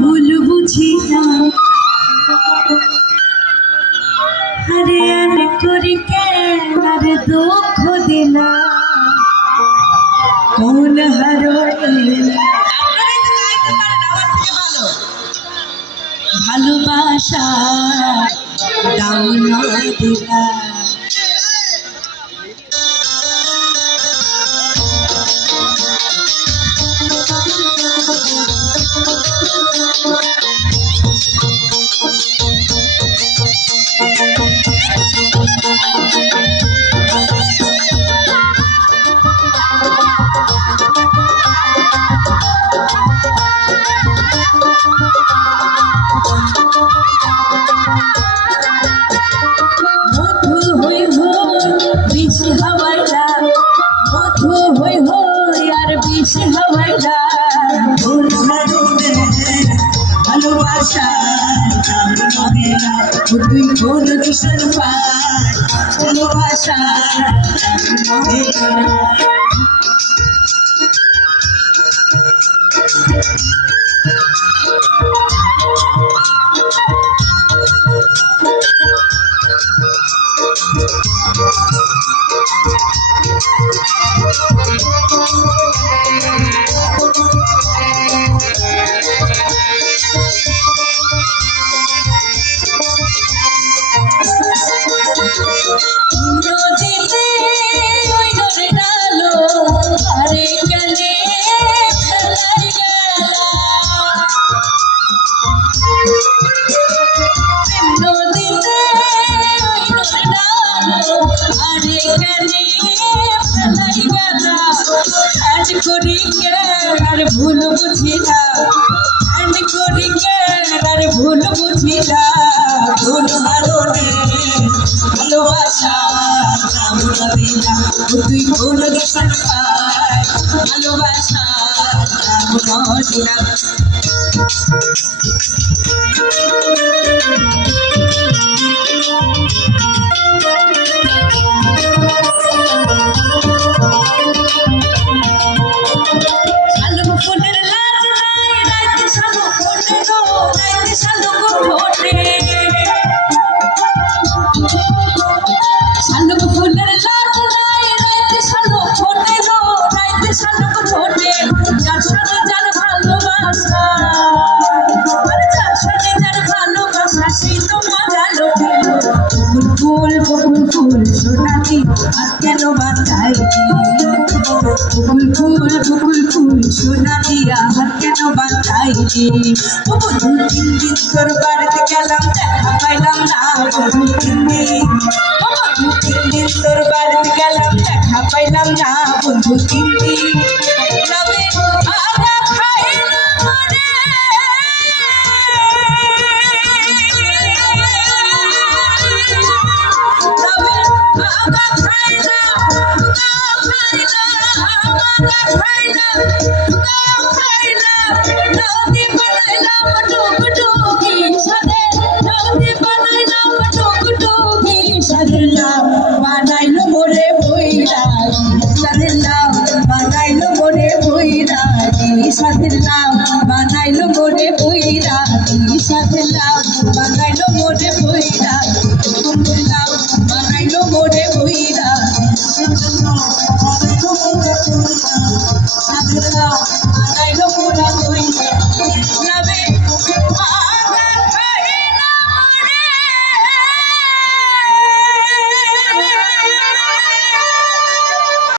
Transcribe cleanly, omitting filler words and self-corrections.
ভুল বুঝি না হরে আমি করি কেন দুঃখ দিলা কোন হারণে ভালোবাসা দাও না দিলা ভালোবাসা তুই কোন দূষণ পায় ভালোবাসা ভুল বুঝিলা করি কেন ভুল বুঝিলা কোন হারণে ভালোবাসা দিলা তুই কোন দূষণ পায় ভালোবাসা দিলা ফুল ফুল সোনালি কেন বাঁচাই ফুল ফুল ফুল সোনালি হাত কেন বাঁচাই বধু 3 দিন তোর বাড়িতে গেলাম দেখা পাইলাম না বধু 3 দিন বধু 3 দিন তোর বাড়িতে গেলাম দেখা পাইলাম না বধু 3 দিন বানাইলো মোরে বৈরাগী সাধের নাম বানাইলো মোরে বৈরাগী সাধের নাম বানাইলো মোরে বৈরাগী সাধের নাম বানাইলো মোরে